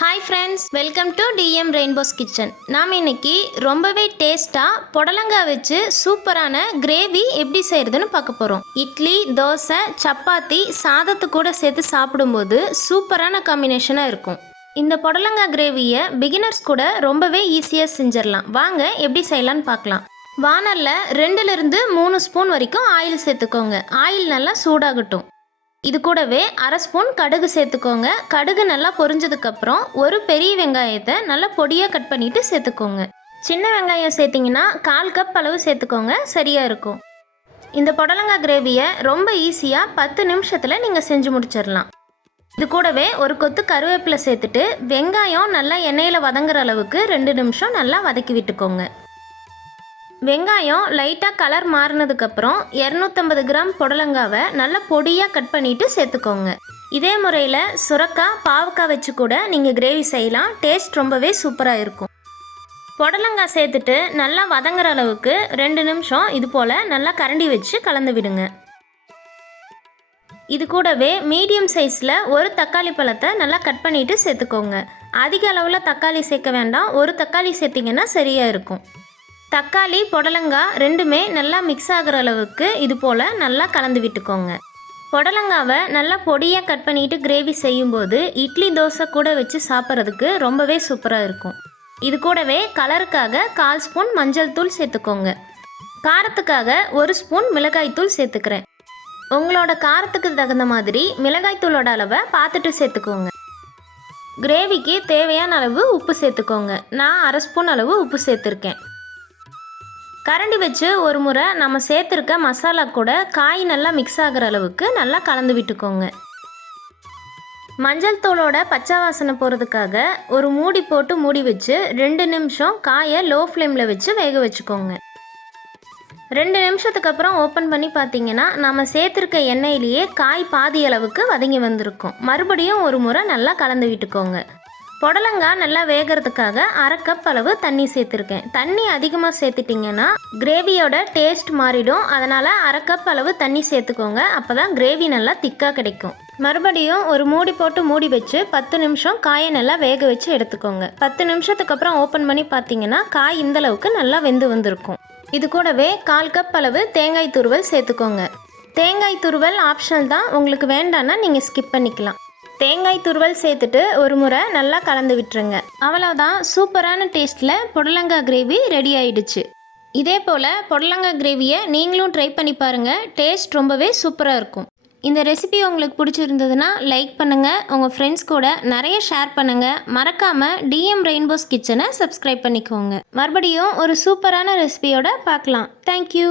Hi friends welcome to TM rainbows kitchen நாம் இன்னைக்கு ரொம்பவே டேஸ்ட்டாக புடலங்காய் வச்சு சூப்பரான கிரேவி எப்படி செய்கிறதுன்னு பார்க்க போகிறோம் இட்லி தோசை சப்பாத்தி சாதத்து கூட சேர்த்து சாப்பிடும்போது சூப்பரான காம்பினேஷனாக இருக்கும். இந்த புடலங்காய் கிரேவியை பிகினர்ஸ் கூட ரொம்பவே ஈஸியாக செஞ்சிடலாம். வாங்க எப்படி செய்யலான்னு பார்க்கலாம். வானலில் ரெண்டுலேருந்து மூணு ஸ்பூன் வரைக்கும் ஆயில் சேர்த்துக்கோங்க. ஆயில் நல்லா சூடாகட்டும். இது கூடவே அரை ஸ்பூன் கடுகு சேர்த்துக்கோங்க. கடுகு நல்லா பொரிஞ்சதுக்கப்புறம் ஒரு பெரிய வெங்காயத்தை நல்லா பொடியாக கட் பண்ணிவிட்டு சேர்த்துக்கோங்க. சின்ன வெங்காயம் சேர்த்திங்கன்னா கால் கப் அளவு சேர்த்துக்கோங்க. சரியாக இருக்கும். இந்த புடலங்காய் கிரேவியை ரொம்ப ஈஸியாக பத்து நிமிஷத்தில் நீங்கள் செஞ்சு முடிச்சிடலாம் இது கூடவே ஒரு கொத்து கருவேப்பிலை சேர்த்துட்டு வெங்காயம் நல்லா எண்ணெயில் வதங்குற அளவுக்கு ரெண்டு நிமிஷம் நல்லா வதக்கி விட்டுக்கோங்க. வெங்காயம் லைட்டாக கலர் மாறினதுக்கப்புறம் இரநூத்தம்பது கிராம் புடலங்காவை நல்லா பொடியாக கட் பண்ணிவிட்டு சேர்த்துக்கோங்க. இதே முறையில் சுரக்காய் பாவக்காய் வச்சு கூட நீங்கள் கிரேவி செய்யலாம். டேஸ்ட் ரொம்பவே சூப்பராக இருக்கும். புடலங்காய் சேர்த்துட்டு நல்லா வதங்குற அளவுக்கு ரெண்டு நிமிஷம் இது போல் நல்லா கரண்டி வச்சு கலந்து விடுங்க. இது கூடவே மீடியம் சைஸில் ஒரு தக்காளி பழத்தை நல்லா கட் பண்ணிவிட்டு சேர்த்துக்கோங்க. அதிக அளவில் தக்காளி சேர்க்க வேண்டாம். ஒரு தக்காளி சேர்த்திங்கன்னா சரியாக இருக்கும். தக்காளி புடலங்காய் ரெண்டுமே நல்லா மிக்ஸ் ஆகுற அளவுக்கு இது போல் நல்லா கலந்து விட்டுக்கோங்க. புடலங்காவை நல்லா பொடியாக கட் பண்ணிட்டு கிரேவி செய்யும்போது இட்லி தோசை கூட வச்சு சாப்பிட்றதுக்கு ரொம்பவே சூப்பராக இருக்கும். இது கூடவே கலருக்காக கால் ஸ்பூன் மஞ்சள் தூள் சேர்த்துக்கோங்க. காரத்துக்காக ஒரு ஸ்பூன் மிளகாய் தூள் சேர்த்துக்கிறேன். உங்களோட காரத்துக்கு தகுந்த மாதிரி மிளகாய் தூளோட அளவை பார்த்துட்டு சேர்த்துக்கோங்க. கிரேவிக்கு தேவையான அளவு உப்பு சேர்த்துக்கோங்க. நான் அரை ஸ்பூன் அளவு உப்பு சேர்த்துருக்கேன். கரண்டி வச்சு ஒரு முறை நம்ம சேர்த்துருக்க மசாலா கூட காய் நல்லா மிக்ஸ் ஆகிற அளவுக்கு நல்லா கலந்து விட்டுக்கோங்க. மஞ்சள் தூளோட பச்சை வாசனை போகிறதுக்காக ஒரு மூடி போட்டு மூடி வச்சு ரெண்டு நிமிஷம் காயை லோ ஃப்ளேமில் வச்சு வேக வச்சுக்கோங்க. ரெண்டு நிமிஷத்துக்கு அப்புறம் ஓப்பன் பண்ணி பார்த்தீங்கன்னா நம்ம சேர்த்துருக்க எண்ணெயிலேயே காய் பாதி அளவுக்கு வதங்கி வந்திருக்கும். மறுபடியும் ஒரு முறை நல்லா கலந்து விட்டுக்கோங்க. புடலங்காய் நல்லா வேகிறதுக்காக அரை கப் அளவு தண்ணி சேர்த்துருக்கேன். தண்ணி அதிகமாக சேர்த்துட்டிங்கன்னா கிரேவியோட டேஸ்ட் மாறிடும். அதனால் அரை கப் அளவு தண்ணி சேர்த்துக்கோங்க. அப்போ தான் கிரேவி நல்லா திக்காக கிடைக்கும். மறுபடியும் ஒரு மூடி போட்டு மூடி வச்சு பத்து நிமிஷம் காயை நல்லா வேக வச்சு எடுத்துக்கோங்க. பத்து நிமிஷத்துக்கு அப்புறம் ஓப்பன் பண்ணி பார்த்தீங்கன்னா காய் இந்தளவுக்கு நல்லா வெந்து வந்திருக்கும். இது கூடவே கால் கப் அளவு தேங்காய் துருவல் சேர்த்துக்கோங்க. தேங்காய் துருவல் ஆப்ஷனல் தான். உங்களுக்கு வேண்டான்னா நீங்கள் ஸ்கிப் பண்ணிக்கலாம். தேங்காய் துருவல் சேர்த்துட்டு ஒரு முறை நல்லா கலந்து விட்டுருங்க. அவ்வளோதான் சூப்பரான டேஸ்ட்டில் புடலங்காய் கிரேவி ரெடி ஆயிடுச்சு. இதே போல் புடலங்காய் கிரேவியை நீங்களும் ட்ரை பண்ணி பாருங்கள் டேஸ்ட் ரொம்பவே சூப்பராக இருக்கும். இந்த ரெசிபி உங்களுக்கு பிடிச்சிருந்ததுன்னா லைக் பண்ணுங்கள் உங்கள் ஃப்ரெண்ட்ஸ் கூட நிறைய ஷேர் பண்ணுங்கள் மறக்காமல் டிஎம் ரெயின்போஸ் கிச்சனை சப்ஸ்கிரைப் பண்ணிக்கோங்க. மறுபடியும் ஒரு சூப்பரான ரெசிபியோட பார்க்கலாம். தேங்க்யூ